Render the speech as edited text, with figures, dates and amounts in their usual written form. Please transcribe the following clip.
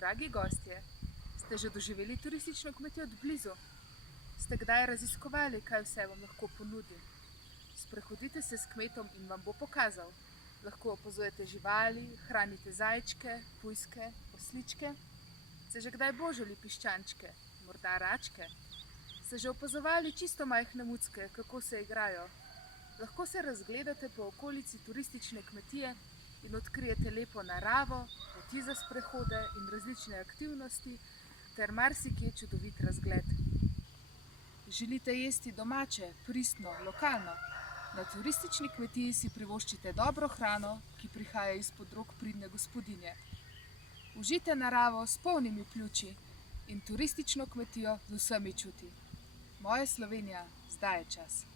Dragi gostje, ste že doživeli turistično kmetijo od blizu? Ste kdaj raziskovali, kaj vse vam lahko ponudi? Sprehodite se s kmetom in vam bo pokazal. Lahko opazujete živali, hranite zajčke, pujske, osličke. Ste že kdaj božali piščančke, morda račke? Ste že opazovali čisto majhne mucke, kako se igrajo? Lahko se razgledate po okolici turistične kmetije in odkrijete lepo naravo, poti za sprehode in različne aktivnosti ter marsikje čudovit razgled. Želite jesti domače, pristno, lokalno? Na turistični kmetiji si privoščite dobro hrano, ki prihaja izpod rok pridne gospodinje. Užijte naravo s polnimi pljuči in turistično kmetijo z vsemi čuti. Moja Slovenija, zdaj je čas.